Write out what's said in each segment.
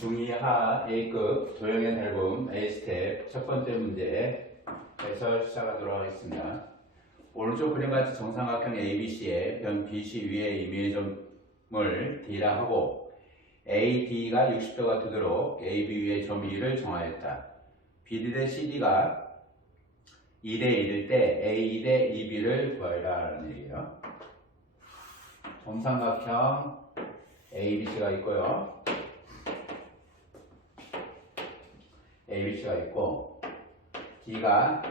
중2하 A급 도형의 닮음 A스텝 첫 번째 문제 해설 시작하도록 하겠습니다. 오른쪽 그림같이 정삼각형 ABC에 변 BC 위에 이미점을 D라 하고 AD가 60도가 되도록 AB 위에 점 E를 정하였다. BD 대 CD가 2대 1일 때 A 대 EB를 구하라 라는 얘기예요. 정삼각형 ABC가 있고요. ABC가 있고 D가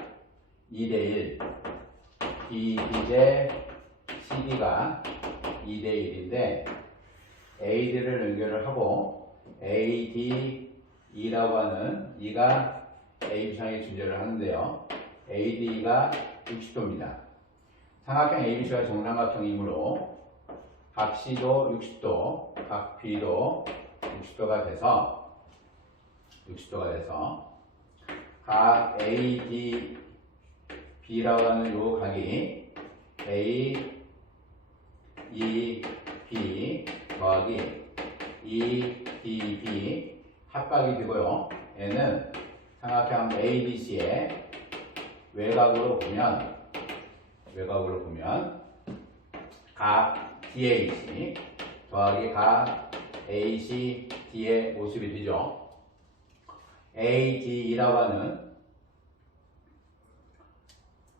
2대 1, BD 대 CD가 2대 1인데 AD를 연결을 하고 ADE라고 하는 E가 AB상에 존재를 하는데요. AD가 60도입니다. 삼각형 ABC가 정삼각형이므로 각 C도 60도, 각 B도 60도가 돼서 각 ADB라고 하는 요 각이 AEB 더하기 EDB 합각이 되고요. 얘는 삼각형 ABC의 외곽으로 보면 각 DAC 더하기 각 ACD의 모습이 되죠. ADE라고 하는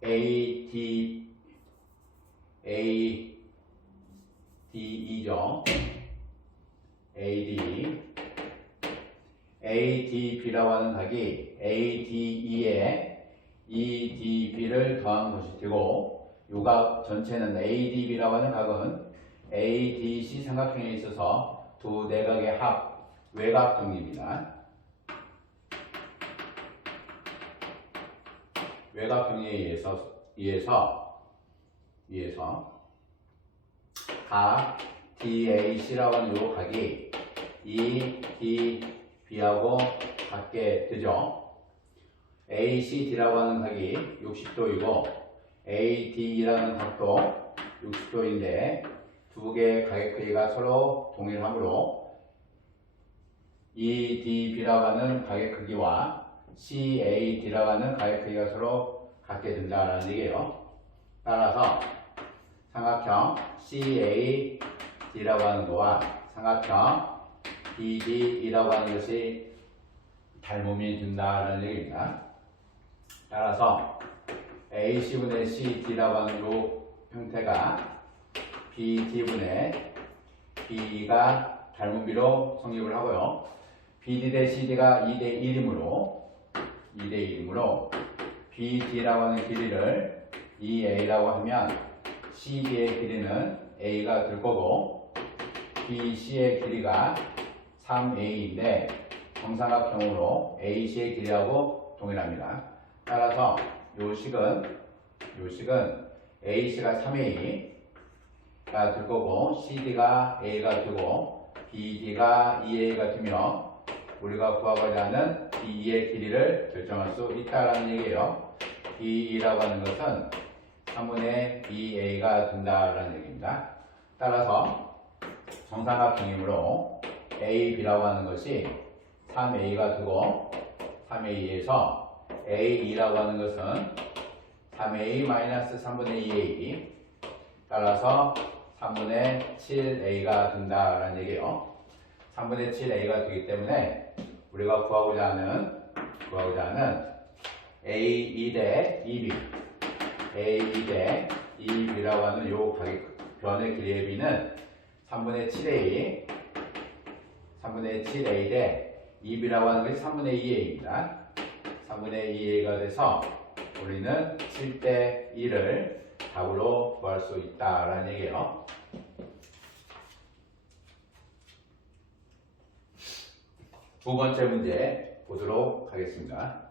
ADE죠. ADB라고 하는 각이 ADE에 EDB를 더한 것이 되고 요 각 전체는 ADB라고 하는 각은 ADC 삼각형에 있어서 두 내각의 합 외곽정리입니다. 외곽정리에 의해서 각 DAC라고 하는 요 각이 EDB하고 같게 되죠. ACD라고 하는 각이 60도이고 ADE라는 각도 60도인데 두 개의 각의 크기가 서로 동일하므로 EDB라고 하는 각의 크기와 CAD라고 하는 각의 크기가 서로 같게 된다는 얘기예요. 따라서 삼각형 CAD라고 하는 거와 삼각형 BDE라고 하는 것이 닮음이 된다는 얘기입니다. 따라서 AC분의 CD라고 하는 요 형태가 BD분의 BE가 닮음비로 성립을 하고요. BD 대 CD가 2대 1이므로 BD라고 하는 길이를 2A라고 하면 CD의 길이는 A가 될 거고 BC의 길이가 3A인데 정삼각형으로 AC의 길이하고 동일합니다. 따라서 요 식은 AC가 3A가 될 거고 CD가 A가 되고 BD가 2A가 되며 우리가 구하고자 하는 BE의 길이를 결정할 수 있다라는 얘기예요. BE라고 하는 것은 3분의 2A가 된다라는 얘기입니다. 따라서 정삼각형이므로 AB라고 하는 것이 3A가 되고 3A에서 AE라고 하는 것은 3A-3분의 2AB 따라서 3분의 7A가 된다라는 얘기예요. 3분의 7A가 되기 때문에 우리가 구하고자 하는 AE 대 EB 라고 하는 요 변의 길이의 B는 3분의 7A 대 EB라고 하는 것이 3분의 2A입니다. 3분의 2A가 돼서 우리는 7대 1을 답으로 구할 수 있다라는 얘기예요. 두 번째 문제 보도록 하겠습니다.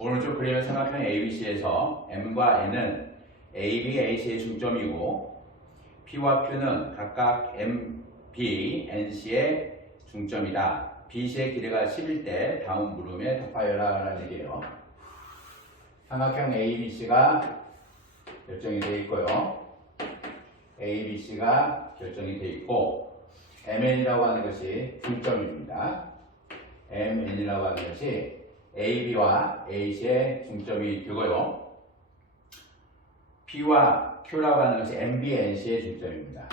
오른쪽 그림의 삼각형 ABC에서 M과 N은 AB, AC의 중점이고 P와 Q는 각각 M, B, NC의 중점이다. BC의 길이가 10일 때 다음 물음에 답하여라 라는 얘기예요. 삼각형 ABC가 결정이 되어 있고요. ABC가 결정이 되어 있고 MN이라고 하는 것이 중점입니다. MN이라고 하는 것이 AB와 AC의 중점이 되고요. P와 Q라고 하는 것이 MB, NC의 중점입니다.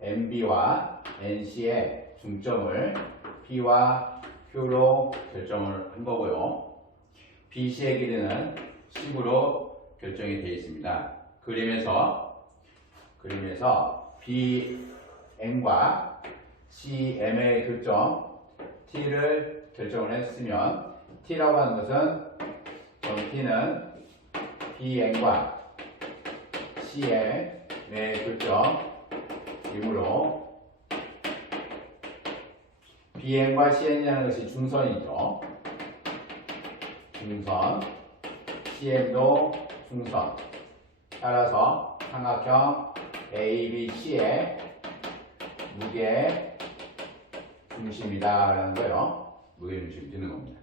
MB와 NC의 중점을 P와 Q로 결정을 한 거고요. BC의 길이는 10으로 결정이 되어 있습니다. 그림에서 BN과 CM의 교점 T를 결정을 했으면 T라고 하는 것은 T는 BN과 CM의 교점이므로 BN과 CN이라는 것이 중선이죠. 중선, CM도 중선. 따라서 삼각형 ABC의 무게 중심이다 라는 거예요. 무게 중심이 되는 겁니다.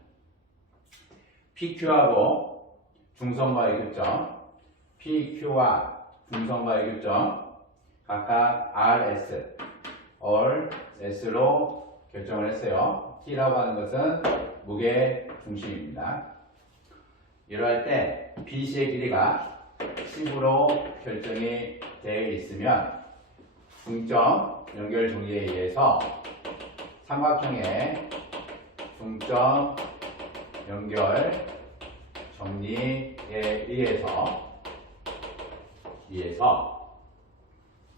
PQ하고 중선과의 교점, PQ와 중선과의 교점 각각 RS, all S로 결정을 했어요. T라고 하는 것은 무게 중심입니다. 이러할 때 BC의 길이가 10으로 결정이 되어 있으면 중점 연결 정리에 의해서 삼각형의 중점 연결 정리에 의해서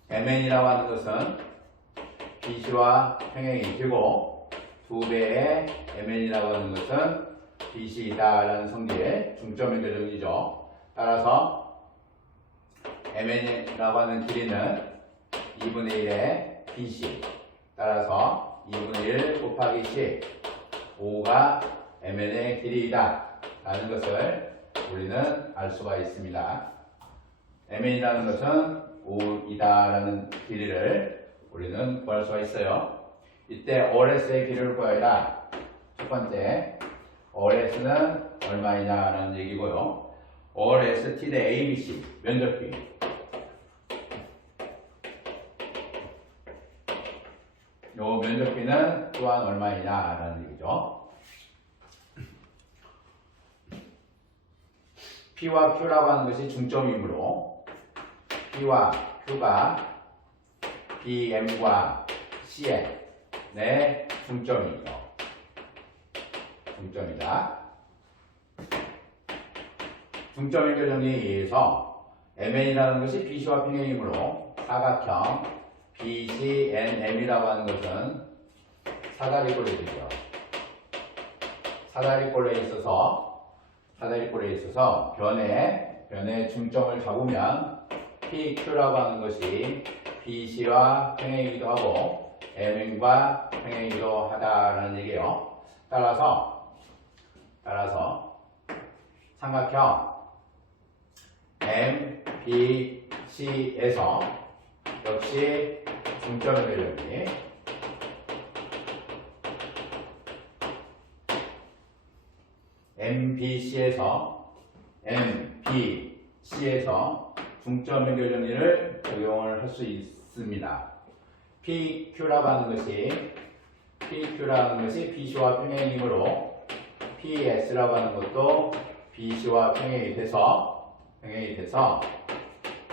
MN이라고 하는 것은 BC와 평행이 되고 2배의 MN이라고 하는 것은 BC이다 라는 성질의 중점 연결 정리죠. 따라서 MN이라고 하는 길이는 2분의 1의 BC 따라서 2분의 1 곱하기 10 5가 MN의 길이이다 라는 것을 우리는 알 수가 있습니다. MN이라는 것은 5이다 라는 길이를 우리는 구할 수가 있어요. 이때 OS의 길이를 구하여라. 첫 번째 OS는 얼마이냐 라는 얘기고요. OS T 대 ABC 면적비 요 면적비는 또한 얼마이냐 라는 얘기죠. P와 Q라고 하는 것이 중점이므로 P와 Q가 BM과 CN의 중점이죠. 중점이다. 중점 연결 정리에 의해서 MN이라는 것이 BC와 평행이므로 사각형 BCNM이라고 하는 것은 사다리꼴이 되죠. 사다리꼴에 있어서 변의 중점을 잡으면 PQ라고 하는 것이 BC와 평행이기도 하고 MN과 평행이기도 하다라는 얘기예요. 따라서 삼각형 MBC에서 역시 중점 연결 정리 MBC에서 중점 연결 정리를 적용을 할 수 있습니다. PQ라고 하는 것이 BC와 평행이므로 PS라고 하는 것도 BC와 평행이 돼서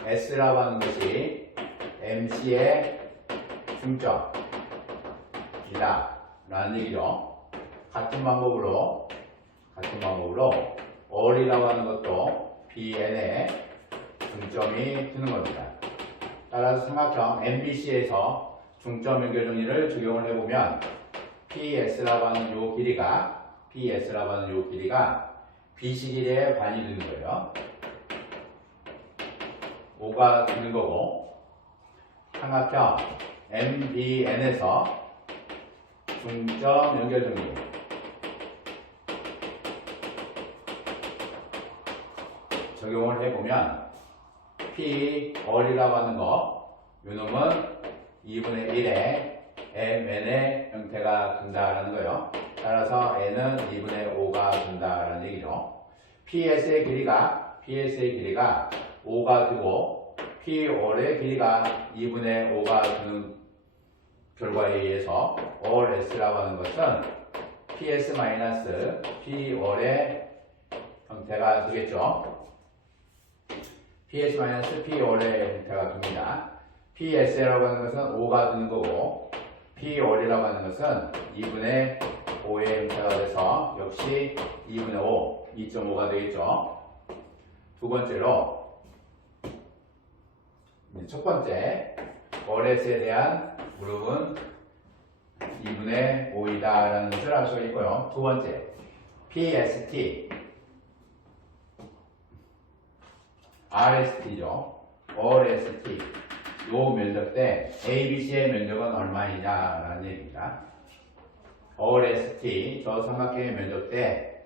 S라고 하는 것이 MC의 중점이다 라는 얘기죠. 같은 방법으로 all이라고 하는 것도 BN의 중점이 되는 겁니다. 따라서 삼각형 MBC에서 중점 연결 정리를 적용을 해보면 PS라고 하는 요 길이가 BC 길이의 반이 되는 거예요. 5가 되는 거고 삼각형 MBN에서 중점 연결 정리 적용을 해보면 P all이라고 하는 거 요놈은 2분의 1의 mn의 형태가 된다라는 거예요. 따라서 n은 2분의 5가 된다라는 얘기죠. PS의 길이가 5가 되고 P5의 길이가 2분의 5가 되는 결과에 의해서 all S라고 하는 것은 PS-P5의 형태가 되겠죠. PS-P5의 형태가 됩니다. PS라고 하는 것은 5가 되는 거고 P5이라고 하는 것은 2분의 5의 형태가 돼서 역시 2분의 5, 2.5가 되겠죠. 두 번째로 첫 번째 OLS에 대한 그룹은 2분의 5이다 라는 것을 알 수가 있고요. 두 번째 PST RST죠. OLST 요 면적 때 ABC의 면적은 얼마이냐라는 얘기입니다. OLST 저 삼각형의 면적 때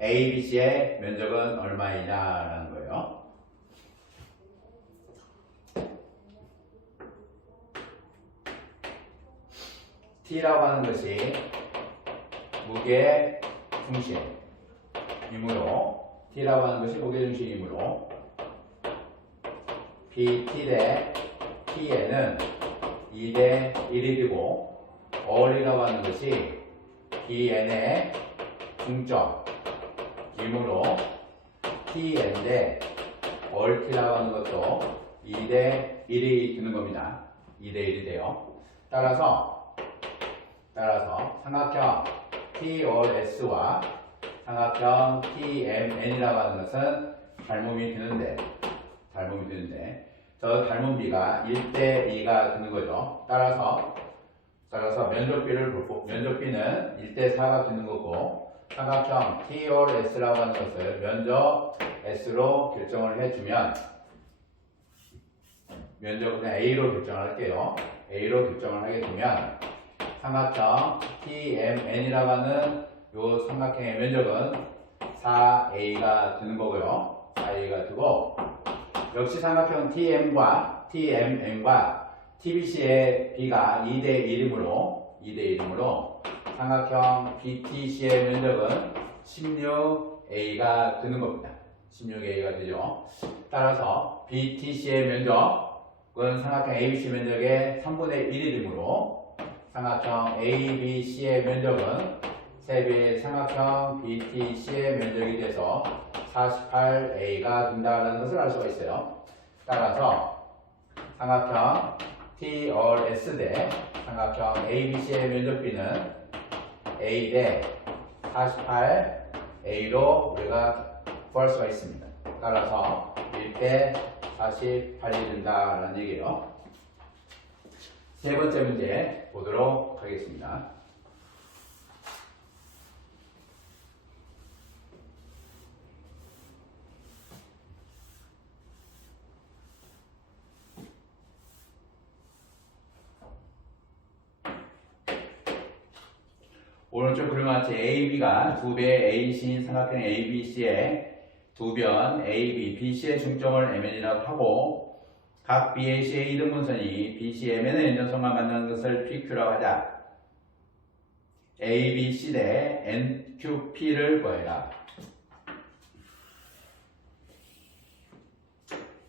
ABC의 면적은 얼마이냐라는 거예요. T라고 하는 것이 무게 중심이므로 T라고 하는 것이 무게 중심이므로 BT 대 TN은 2대 1이 되고 all이라고 하는 것이 BN의 중점이므로 TN 대 allT라고 하는 것도 2대 1이 되는 겁니다. 2대 1이 돼요. 따라서 삼각형 TOS와 삼각형 TMN이라고 하는 것은 닮음이 되는데 저 닮음비가 1대 2가 되는 거죠. 따라서 면적비는 1대 4가 되는 거고 삼각형 TOS라고 하는 것을 면적 S로 결정을 해주면 면적은 A로 결정할게요. A로 결정을 하게 되면 삼각형 TMN이라고 하는 요 삼각형의 면적은 4A가 되는 거고요. 4A가 되고 역시 삼각형 TM과 TBC의 B가 2대 1이므로 삼각형 BTC의 면적은 16A가 되는 겁니다. 16A가 되죠. 따라서 BTC의 면적은 삼각형 ABC 면적의 3분의 1이 되므로 삼각형 ABC의 면적은 3배의 삼각형 BTC의 면적이 돼서 48A가 된다는 것을 알 수가 있어요. 따라서 삼각형 TOS 대 삼각형 ABC의 면적비는 A 대 48A로 우리가 구할 수가 있습니다. 따라서 1대 48이 된다는 얘기예요. 세 번째 문제 보도록 하겠습니다. 오른쪽 그림과 같이 AB가 2배의 AC인 삼각형 ABC의 두변 AB, BC의 중점을 MN이라고 하고 각 BAC의 이등분선이 BC, MN의 연장선과 만나는 것을 PQ라고 하자. ABC 대 NQP를 구해라.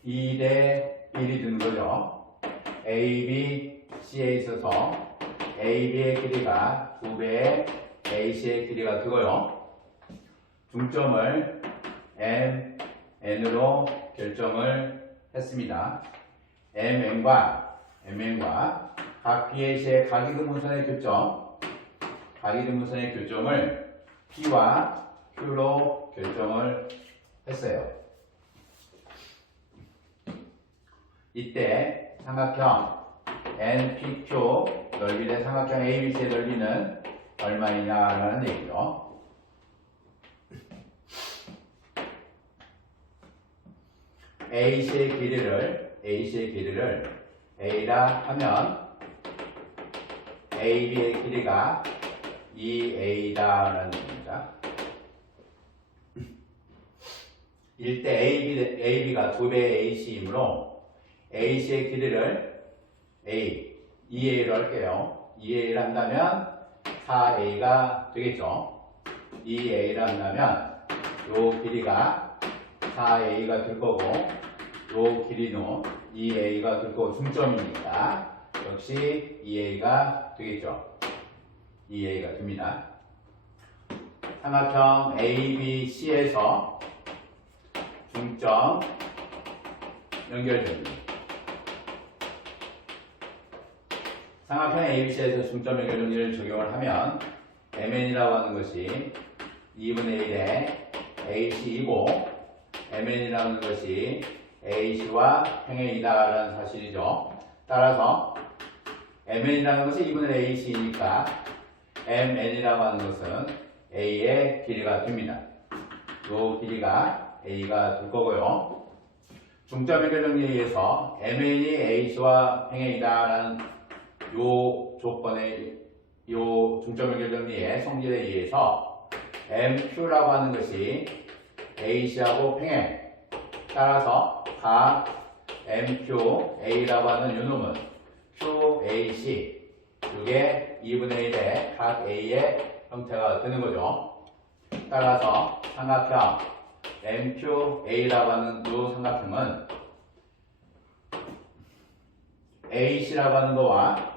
2대 1이 되는 거죠. ABC에 있어서 AB의 길이가 2배의 AC의 길이가 되고요. 중점을 MN으로 결정을 했습니다. MN과 각 BAC의 각이등분선의 교점을 P와 Q로 결정을 했어요. 이때 삼각형 NPQ 넓이 대 삼각형 ABC의 넓이는 얼마이냐라는 얘기죠. AC의 길이를 A라 하면 AB의 길이가 2A다라는 겁니다. 일대 AB가 2배 AC이므로 AC의 길이를 2A로 할게요. 2A를 한다면 4A가 되겠죠. 2A를 한다면 요 길이가 4A가 될 거고 요 길이는 2A가 될 거고 중점이니까 역시 2A가 되겠죠. 2A가 됩니다. 삼각형 ABC에서 중점 연결됩니다. 삼각형 ABC에서 중점 연결 정리를 적용을 하면 MN이라고 하는 것이 2분의 1의 AC이고 MN이라는 것이 AC와 평행이다라는 사실이죠. 따라서 MN이라는 것이 2분의 AC이니까 MN이라고 하는 것은 A의 길이가 됩니다. 이 길이가 A가 될 거고요. 중점 연결 정리에 의해서 MN이 AC와 평행이다라는 요 조건의 요 중점 연결 정리의 성질에 의해서 MQ라고 하는 것이 AC하고 평행. 따라서 각 MQA라고 하는 요놈은 QAC 이게 2분의 1의 각 A의 형태가 되는 거죠. 따라서 삼각형 MQA라고 하는 요 삼각형은 AC라고 하는 거와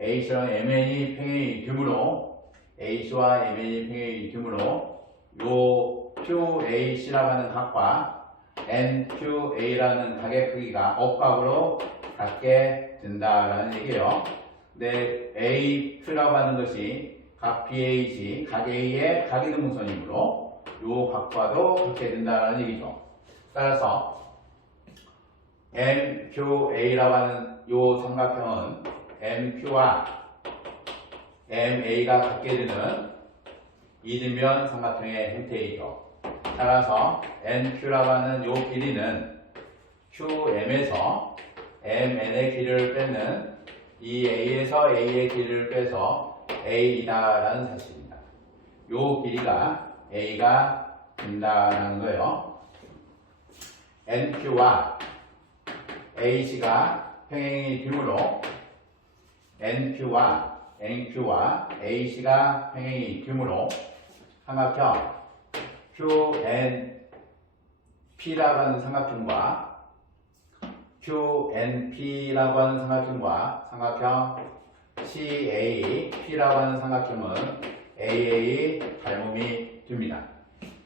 AC랑 MN이 평행이 되므로 AC와 MN이 평행이 되므로 요 QAC라고 하는 각과 NQA라는 각의 크기가 억각으로 같게 된다라는 얘기예요. 근데 AQ라고 하는 것이 각 BAC, 각 A의 각이등분선이므로 요 각과도 같게 된다라는 얘기죠. 따라서 MQA라고 하는 요 삼각형은 MQ와 MA가 같게 되는 이등변 삼각형의 형태이죠. 따라서 NQ라고 하는 요 길이는 QM에서 MN의 길이를 빼는 이 A에서 A의 길이를 빼서 A이다라는 사실입니다. 요 길이가 A가 된다라는 거예요. NQ와 AC가 평행이 되므로 NQ와 AC가 평행이 되므로 삼각형 QNP라고 하는 삼각형과 QNP라고 하는 삼각형과 삼각형 CAP라고 하는 삼각형은 AA 닮음이 됩니다.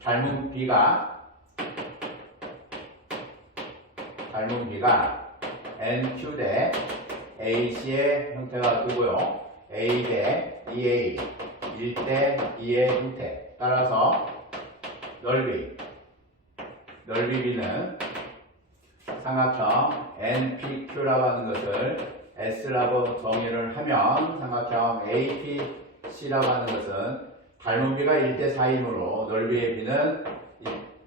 닮음 B가 NQ 대 AC의 형태가 되고요. A 대 EA 1대 2의 형태. 따라서 넓이 B는 삼각형 NPQ라고 하는 것을 S라고 정의를 하면 삼각형 APC라고 하는 것은 닮음비가 1대 4이므로 넓이의 B는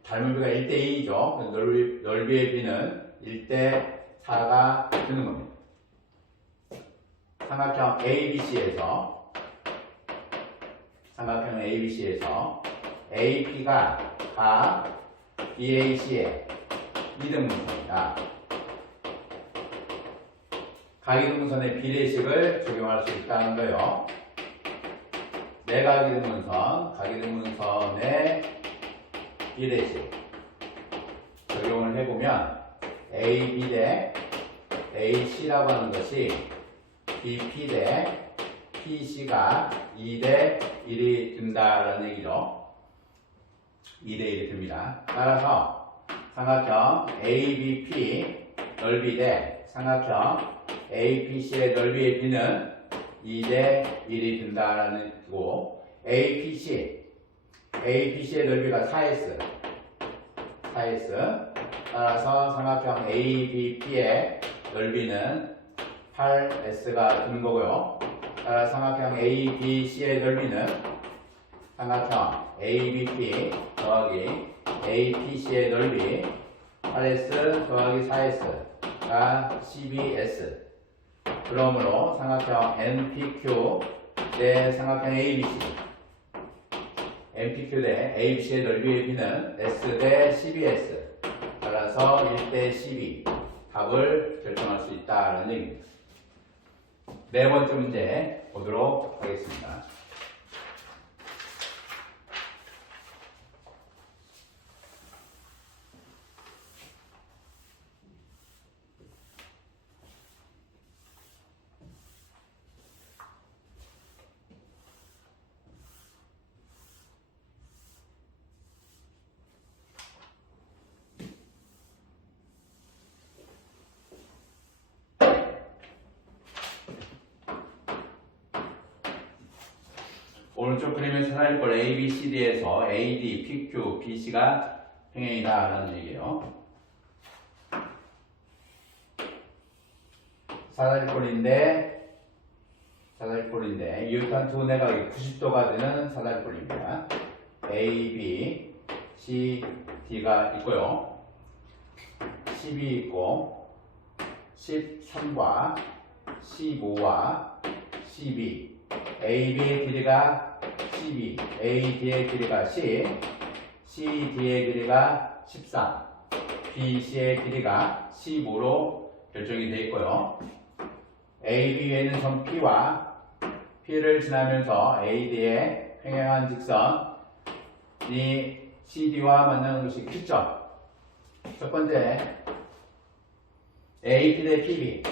닮음비가 1대 2이죠. 넓이의 B는 1대 4가 되는 겁니다. 삼각형 ABC에서 AP가 각 BAC의 이등분선이다. 각이등분선의 비례식을 적용할 수 있다는 거예요. 각이등분선의 비례식 적용을 해보면 AB 대 AC라고 하는 것이 BP 대 PC가 2대 1이 된다라는 얘기죠. 2대 1이 됩니다. 따라서 삼각형 ABP 넓이 대 삼각형 APC의 넓이의 B는 2대 1이 된다라는 거고 APC의 넓이가 4S 따라서 삼각형 ABP의 넓이는 8S가 되는 거고요. 따라서 삼각형 ABC의 넓이는 삼각형 ABP 더하기 APC의 넓이 8S 더하기 4S가 12S. 그러므로 삼각형 NPQ 대 삼각형 ABC MPQ 대 ABC의 넓이의 B는 S 대 CBS. 따라서 1대 12. 답을 결정할 수 있다는 얘기입니다. 네 번째 문제 보도록 하겠습니다. 오른쪽 그림의 사다리꼴 ABCD에서 AD, PQ, BC가 평행이다 라는 얘기예요. 사다리꼴인데 유효탄 두 내각이 90도가 되는 사다리꼴입니다. A, B, C, D가 있고요. 10이 있고 13과 15와 12 AB의 길이가 12, AD의 길이가 10, CD의 길이가 13, BC의 길이가 15로 결정이 되어 있고요. AB 위에 있는 점 P와 P를 지나면서 AD의 평행한 직선이 CD와 만나는 것이 Q점. 첫 번째, AP 대 PB.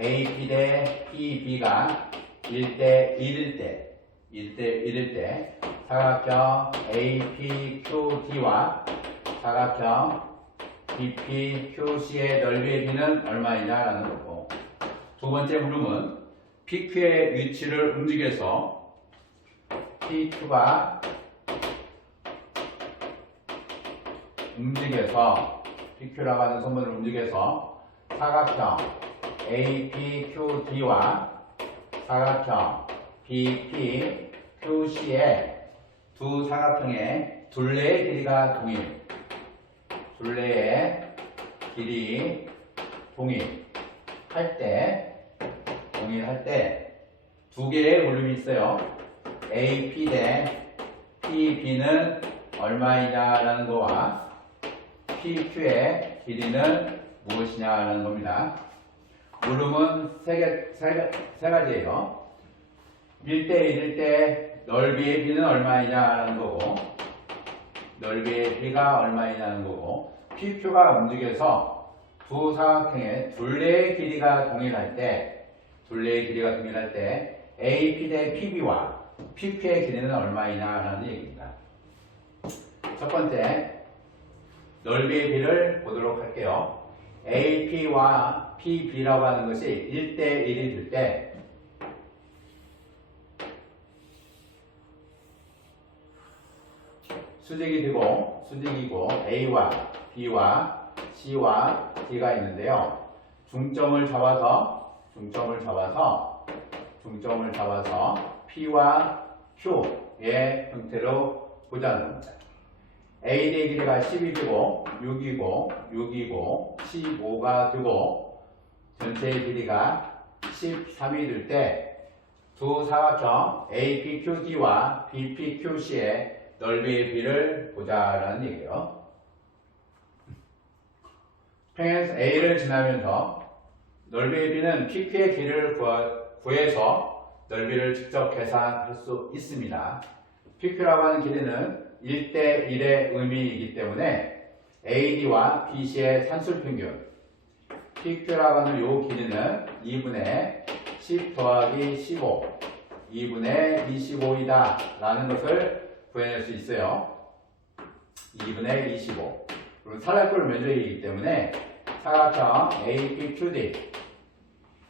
AP 대 PB가 1대 1일 때 사각형 APQD와 사각형 BPQC의 넓이의 B는 얼마이냐라는 거고, 두 번째 물음은 PQ의 위치를 움직여서 PQ가 PQ라고 하는 선분을 움직여서 사각형 APQD와 사각형 BPQC의 두 사각형의 둘레의 길이가 동일할 때 두 개의 물음이 있어요. AP 대 PB는 얼마이냐라는 거와 PQ의 길이는 무엇이냐라는 겁니다. 물음은 세 가지예요. 1대 1일 때 넓이의 B는 얼마이냐라는 거고, 넓이의 B가 얼마이냐는 거고, PQ가 움직여서 두 사각형의 둘레의 길이가 동일할 때 AP 대 PB와 PQ의 길이는 얼마이냐라는 얘기입니다. 첫 번째, 넓이의 B를 보도록 할게요. AP와 PB라고 하는 것이 1대 1이 될 때 수직이고 A와 B와 C와 D가 있는데요. 중점을 잡아서 P와 Q의 형태로 보자는 겁니다. AD의 길이가 12이고 6이고 15가 되고 전체의 길이가 13이 될 때 두 사각형 APQD와 BPQC의 넓이의 B를 보자라는 얘기예요. 평행선 A를 지나면서 넓이의 B는 PQ의 길이를 구해서 넓이를 직접 계산할 수 있습니다. PQ라고 하는 길이는 1대 1의 의미이기 때문에 AD와 BC의 산술평균 PQ라고 하는 이 길이는 2분의 10 더하기 15 2분의 25이다 라는 것을 구해낼 수 있어요. 2분의 25 그리고 사각형 면적이기 때문에 사각형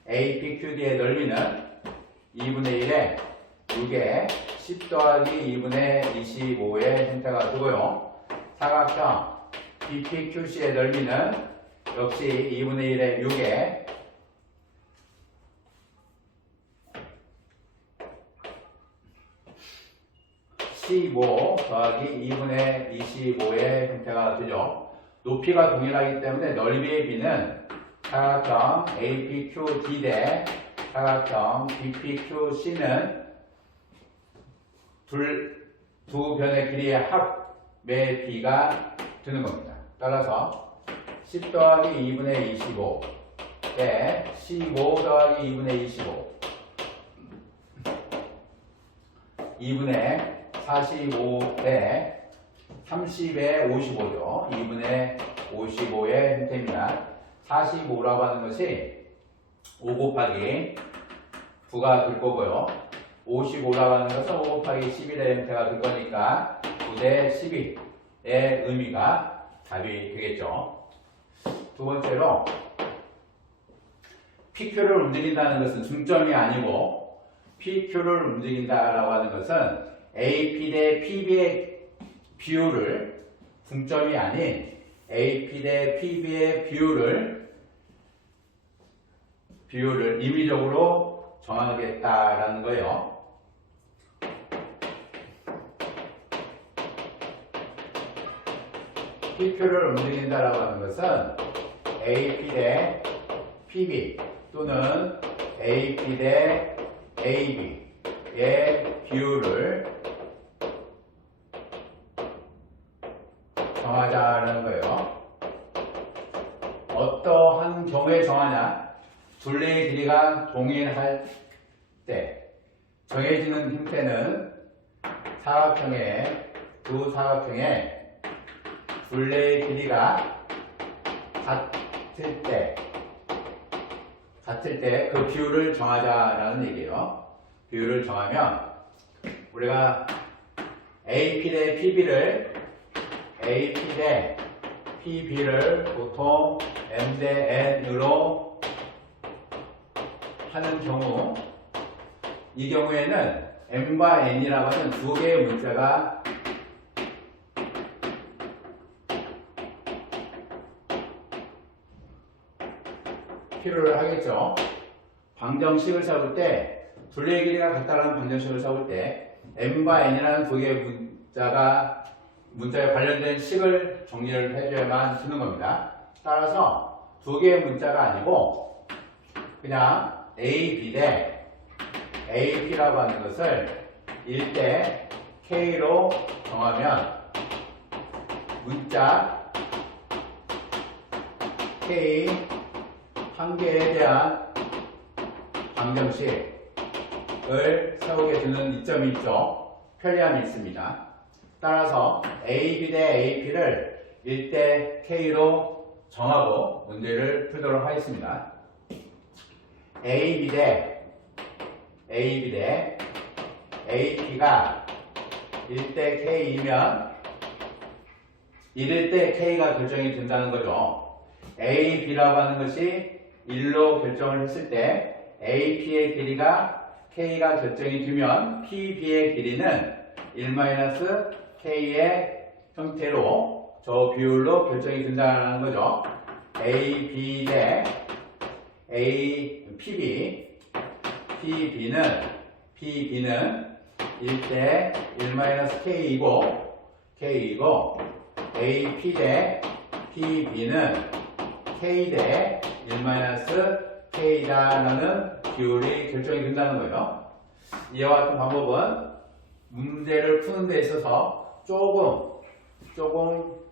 APQD의 넓이는 2분의 1에 6에 10 더하기 2분의 25의 형태가 되고요. 사각형 BPQC의 넓이는 역시 2분의 1에 6에 15 더하기 2분의 25의 형태가 되죠. 높이가 동일하기 때문에 넓이의 B는 사각형 APQD 대 사각형 BPQC는 두 변의 길이의 합의 b가 되는 겁니다. 따라서 10 더하기 2분의 25 대 15 더하기 2분의 25 2분의 45대 30의 55죠. 2분의 55의 형태입니다. 45라고 하는 것이 5 곱하기 9가 될 거고요. 55라고 하는 것은 5 곱하기 11의 형태가 될 거니까 9대 12의 의미가 답이 되겠죠. 두 번째로 PQ를 움직인다는 것은 중점이 아니고 PQ를 움직인다라고 하는 것은 AP 대 PB의 비율을 중점이 아닌 AP 대 PB의 비율을 임의적으로 정하겠다라는 거예요. PQ를 움직인다라고 하는 것은 AP 대 PB 또는 AP 대 AB의 비율을 정하자라는 거예요. 어떠한 경우에 정하냐? 둘레의 길이가 동일할 때 정해지는 형태는 두 사각형의 둘레의 길이가 같을 때 그 비율을 정하자라는 얘기예요. 비율을 정하면 우리가 AP 대 PB를 보통 M 대 N으로 하는 경우, 이 경우에는 M과 N이라고 하는 두 개의 문자가 필요를 하겠죠. 방정식을 세울 때, 둘레의 길이가 같다라는 방정식을 세울 때 M과 N이라는 두 개의 문자에 관련된 식을 정리를 해줘야만 쓰는 겁니다. 따라서 두 개의 문자가 아니고 그냥 A, B 대 AP라고 하는 것을 1대 K로 정하면 문자 K 한 개에 대한 방정식을 세우게 되는 이점이 있죠. 편리함이 있습니다. 따라서 AB 대 AP를 1대 K로 정하고 문제를 풀도록 하겠습니다. AB 대 AP가 1대 K이면 1일 때 K가 결정이 된다는 거죠. AB라고 하는 것이 1로 결정을 했을 때 AP의 길이가 K가 결정이 되면 PB의 길이는 1-K의 형태로 저 비율로 결정이 된다는 거죠. AB 대 PB는 1대 1-K이고 AP 대 PB는 K 대 1-K다라는 비율이 결정이 된다는 거예요. 이와 같은 방법은 문제를 푸는 데 있어서 조금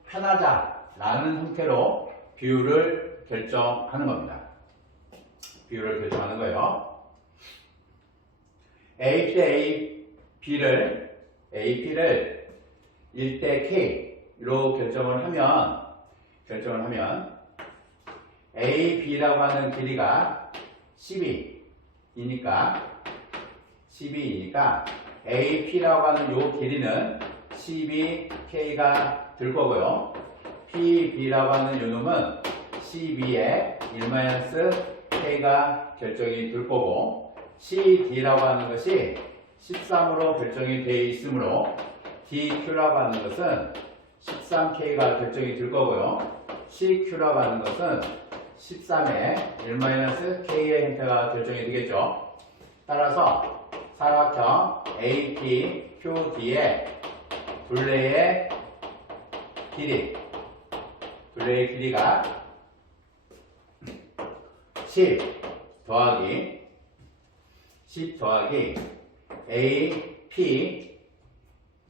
편하자라는 형태로 비율을 결정하는 겁니다. 비율을 결정하는 거예요. AP 대 AP를 1대 K로 결정을 하면 AB라고 하는 길이가 12이니까 AP라고 하는 요 길이는 12K가 될 거고요. PB라고 하는 요 놈은 12에 1-K가 결정이 될 거고, CD라고 하는 것이 13으로 결정이 되어 있으므로 DQ라고 하는 것은 13K가 결정이 될 거고요. CQ라고 하는 것은 13에 1-K의 형태가 결정이 되겠죠. 따라서 사각형 APQD의 둘레의 길이가 10 더하기 AP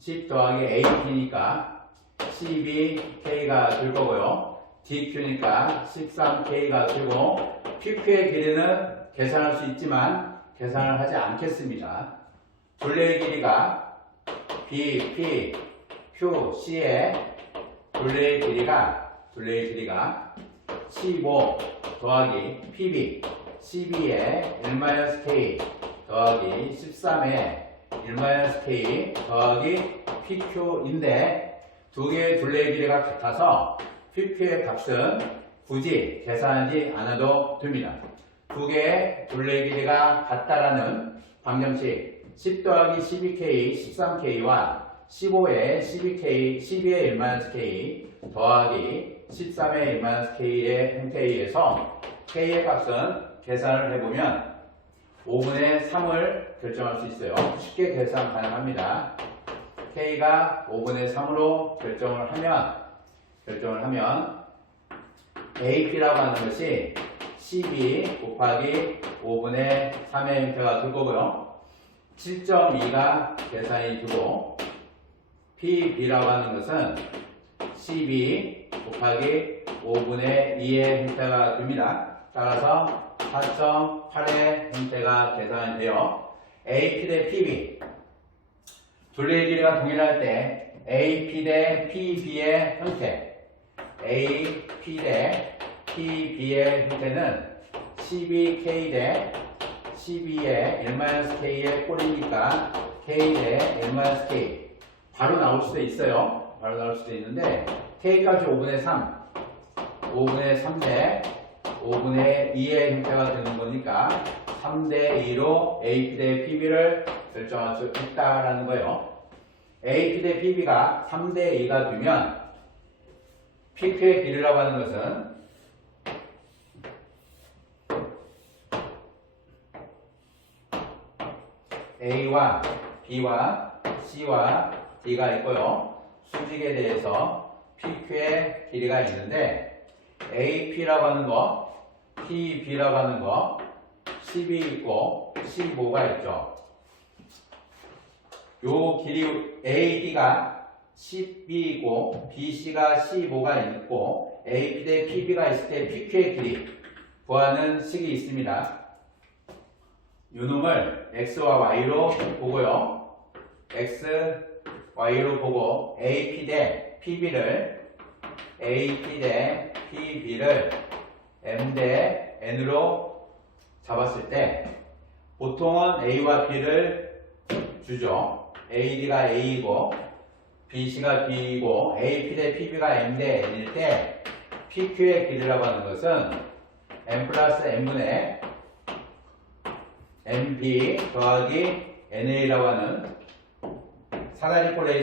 10 더하기 AP니까 12K가 될 거고요. DQ니까 13K가 되고 PQ의 길이는 계산할 수 있지만 계산을 하지 않겠습니다. 둘레의 길이가 BP, Q, C의 둘레의 길이가 15 더하기 PB, CB의 1-K 더하기 13의 1-K 더하기 PQ인데 두 개의 둘레의 길이가 같아서 PQ의 값은 굳이 계산하지 않아도 됩니다. 두 개의 둘레의 길이가 같다라는 방정식 10 더하기 12K, 13K와 15의 12K, 12의 1-K 더하기 13의 1-K의 형태에 의해서 K의 값은 계산을 해보면 5분의 3을 결정할 수 있어요. 쉽게 계산 가능합니다. K가 5분의 3으로 결정을 하면 AP라고 하는 것이 12 곱하기 5분의 3의 형태가 될 거고요. 7.2가 계산이 되고 PB라고 하는 것은 12 곱하기 5분의 2의 형태가 됩니다. 따라서 4.8의 형태가 계산이 돼요. AP 대 PB 둘레의 길이가 동일할 때 AP 대 PB의 형태 AP 대 PB의 형태는 12K 대 12의 1-K의 꼴이니까 K 대 1-K 바로 나올 수도 있어요. 바로 나올 수도 있는데 K값이 5분의 3 대 5분의 2의 형태가 되는 거니까 3대 2로 AP 대 PB를 결정할 수 있다라는 거예요. AP 대 PB가 3대 2가 되면 PQ의 길이라고 하는 것은 A와 B와 C와 D가 있고요. 수직에 대해서 PQ의 길이가 있는데 AP라고 하는 거, PB라고 하는 거 10이 있고 15가 있죠. 요 길이 AD가 10이고 BC가 15가 있고 AP 대 PB가 있을 때 PQ의 길이 구하는 식이 있습니다. 요놈을 X와 Y로 보고요. X, Y로 보고 AP 대 PB를 M 대 N으로 잡았을 때 보통은 A와 B를 주죠. AD가 A이고 BC가 B이고 AP 대 PB가 M 대 N일 때 PQ의 길이라고 하는 것은 M 플러스 N분의 MB 더하기 NA라고 하는 사다리꼴에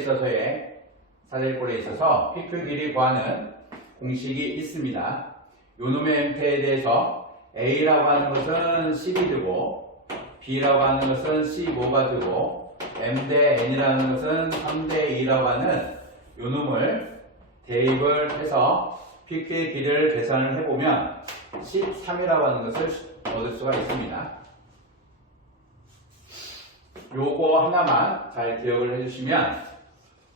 있어서 PQ 길이 구하는 공식이 있습니다. 요놈의 형태에 대해서 A라고 하는 것은 10이 되고 B라고 하는 것은 15가 되고 M 대 N이라는 것은 3대 2라고 하는 요놈을 대입을 해서 PQ의 길이를 계산을 해보면 13이라고 하는 것을 얻을 수가 있습니다. 요거 하나만 잘 기억을 해주시면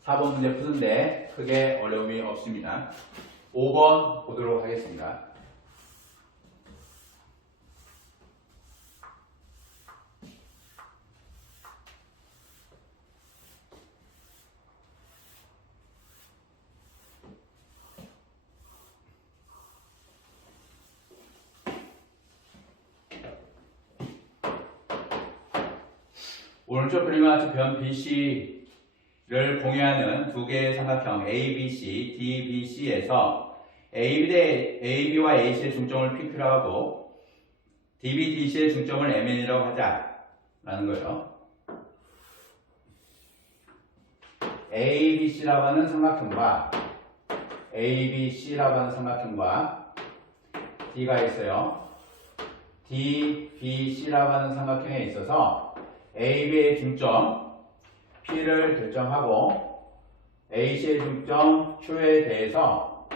4번 문제 푸는데 크게 어려움이 없습니다. 5번 보도록 하겠습니다. 오른쪽 그림과 같이 변 BC를 공유하는 두 개의 삼각형 ABC, DBC에서 AB와 AC의 중점을 PQ라고 하고 DB, DC의 중점을 MN이라고 하자라는 거예요. ABC라고 하는 삼각형과 ABC라고 하는 삼각형과 D가 있어요. DBC라고 하는 삼각형에 있어서 AB의 중점 P를 결정하고 AC의 중점 Q에 대해서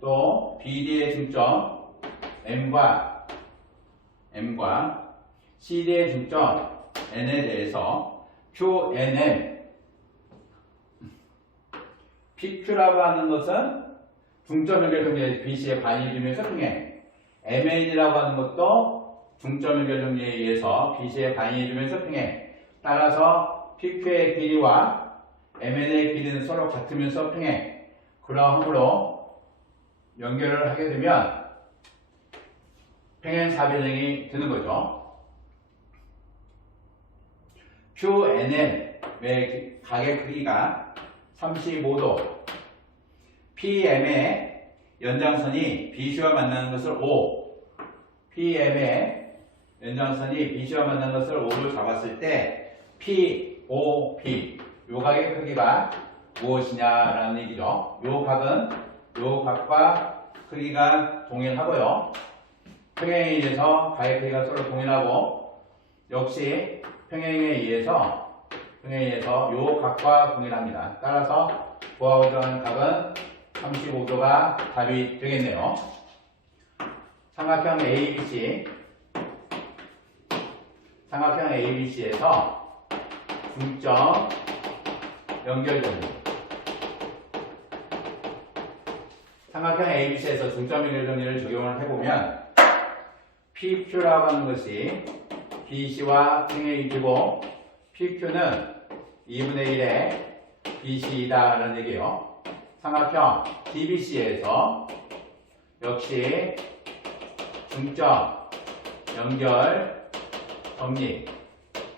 또 BD의 중점 M과 CD의 중점 N에 대해서 QNM PQ라고 하는 것은 중점 연결점리에 BC의 반이 주면서 평행. MN이라고 하는 것도 중점 연결점리에 의해서 BC의 반이 주면서 평행. 따라서 PQ의 길이와 MN의 길이는 서로 같으면서 평행. 그러므로 연결을 하게 되면 평행사변형이 되는 거죠. QNL의 각의 크기가 35도. PM의 연장선이 BC와 만나는 것을 O. PM의 연장선이 BC와 만나는 것을 O로 잡았을 때 POB. 요 각의 크기가 무엇이냐라는 얘기죠. 요 각과 크기가 동일하고요. 평행에 의해서 각의 크기가 서로 동일하고 역시 평행에 의해서 요 각과 동일합니다. 따라서 구하고자 하는 각은 35도가 답이 되겠네요. 삼각형 ABC에서 중점 연결점리. 삼각형 ABC에서 중점 연결점리를 적용을 해보면 PQ라고 하는 것이 BC와 평행이 되고 PQ는 2분의 1의 BC이다라는 얘기예요. 삼각형 DBC에서 역시 중점 연결 정리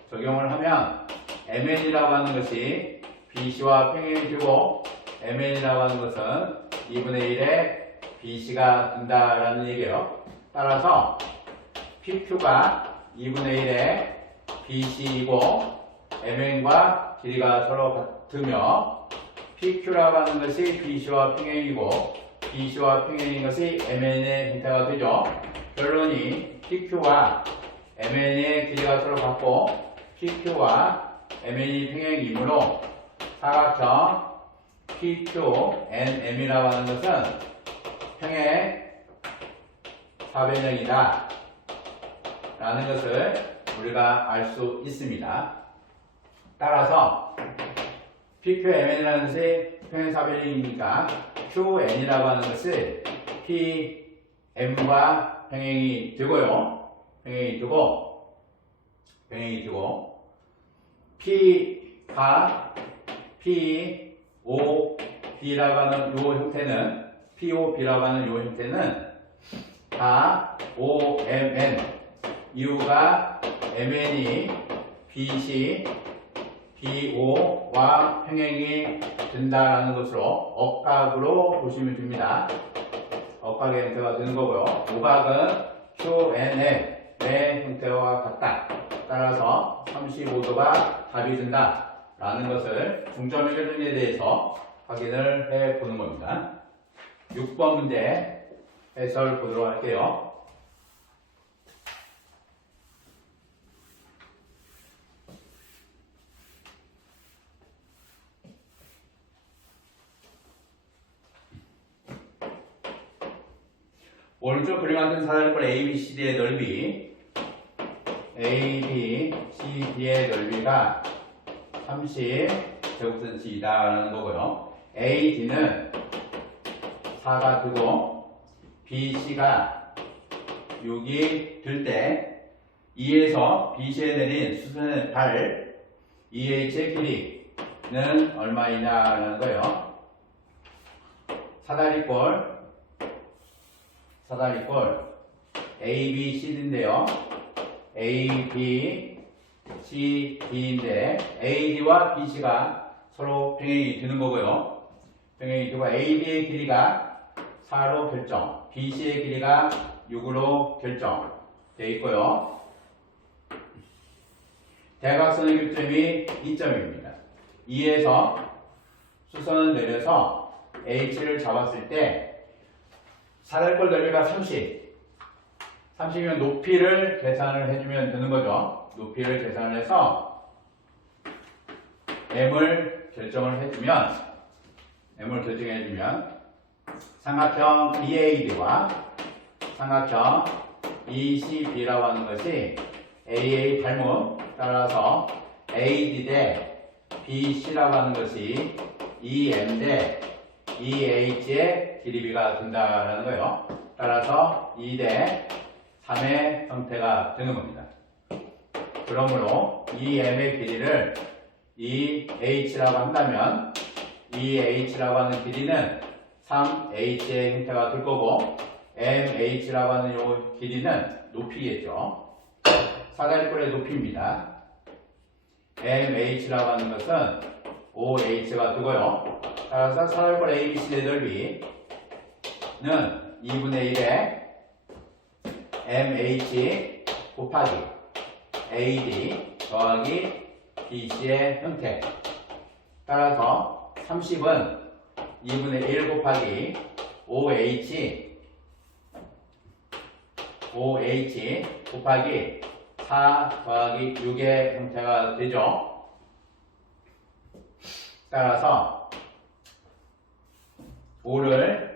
적용을 하면 MN이라고 하는 것이 BC와 평행이 되고 MN이라고 하는 것은 2분의 1의 BC가 된다라는 얘기예요. 따라서 PQ가 2분의 1의 BC이고 MN과 길이가 서로 같으며 PQ라고 하는 것이 BC와 평행이고 BC와 평행인 것이 MN의 형태가 되죠. 결론이 PQ와 MN의 길이가 서로 같고 PQ와 MN이 평행이므로 사각형 PQNM이라고 하는 것은 평행 사변형이다 라는 것을 우리가 알 수 있습니다. 따라서 PQMN이라는 것이 평행사변형이니까 QN이라고 하는 것을 PM과 평행이 되고요. 평행이 되고 P가 POB라고 하는 요 형태는 POB라고 하는 요 형태는 다 OMN 이유가 MN이 BC BO와 평행이 된다라는 것으로 억각으로 보시면 됩니다. 억각의 형태가 되는 거고요. 오각은 QNL의 형태와 같다. 따라서 35도가 답이 된다라는 것을 중점 연결점리에 대해서 확인을 해 보는 겁니다. 6번 문제 해설 보도록 할게요. 오른쪽 그림 같은 사다리꼴 ABCD의 넓이 ABCD의 넓이가 30제곱센치이다 라는 거고요. AD는 4가 되고 BC가 6이 될 때 2에서 BC에 내린 수선의 발 EH의 길이는 얼마이냐라는 거예요. 사다리꼴 ABCD인데요. ABCD인데 AD와 BC가 서로 평행이 되는 거고요. 평행이 되고 AD의 길이가 4로 결정, BC의 길이가 6으로 결정되어 있고요. 대각선의 교점이 2점입니다. 2에서 수선을 내려서 H를 잡았을 때 사다리꼴 넓이가 30이면 높이를 계산을 해주면 되는 거죠. 높이를 계산을 해서 M을 결정을 해주면 삼각형 EAD와 삼각형 ECB라고 하는 것이 AA 닮음 따라서 AD 대 BC라고 하는 것이 EM 대 2h의 길이비가 된다라는 거예요. 따라서 2대 3의 형태가 되는 겁니다. 그러므로 이 m의 길이를 2h라고 한다면 2h라고 하는 길이는 3h의 형태가 될 거고 mh라고 하는 요 길이는 높이겠죠. 사다리꼴의 높이입니다. mh라고 하는 것은 5h가 되고요. 따라서 사다리꼴 ABC의 넓이는 2분의 1의 mh 곱하기 AD 더하기 BC의 형태. 따라서 30은 2분의 1 곱하기 OH 곱하기 4 더하기 6의 형태가 되죠. 따라서 5를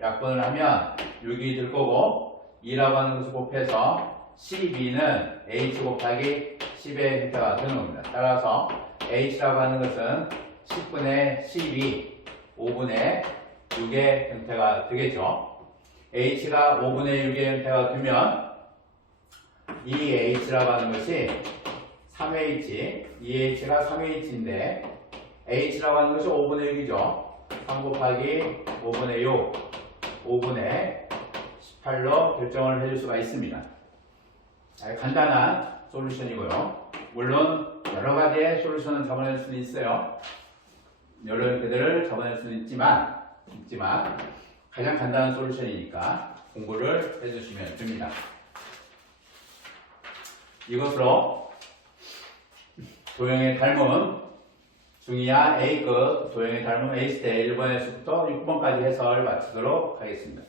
약분을 하면 6이 될 거고 2라고 하는 것을 곱해서 12는 h 곱하기 10의 형태가 되는 겁니다. 따라서 h라고 하는 것은 10분의 12, 5분의 6의 형태가 되겠죠. h가 5분의 6의 형태가 되면 2h라고 하는 것이 3h, 2h가 3h인데 h라고 하는 것이 5분의 6이죠. 3 곱하기 5분의 6, 5분의 18로 결정을 해줄 수가 있습니다. 간단한 솔루션이고요. 물론 여러 가지의 솔루션을 잡아낼 수는 있어요. 여러 개들을 잡아낼 수는 있지만 가장 간단한 솔루션이니까 공부를 해주시면 됩니다. 이것으로 도형의 닮음 중2하 A급 도형의 닮음 A스테 1번에서부터 6번까지 해설 마치도록 하겠습니다.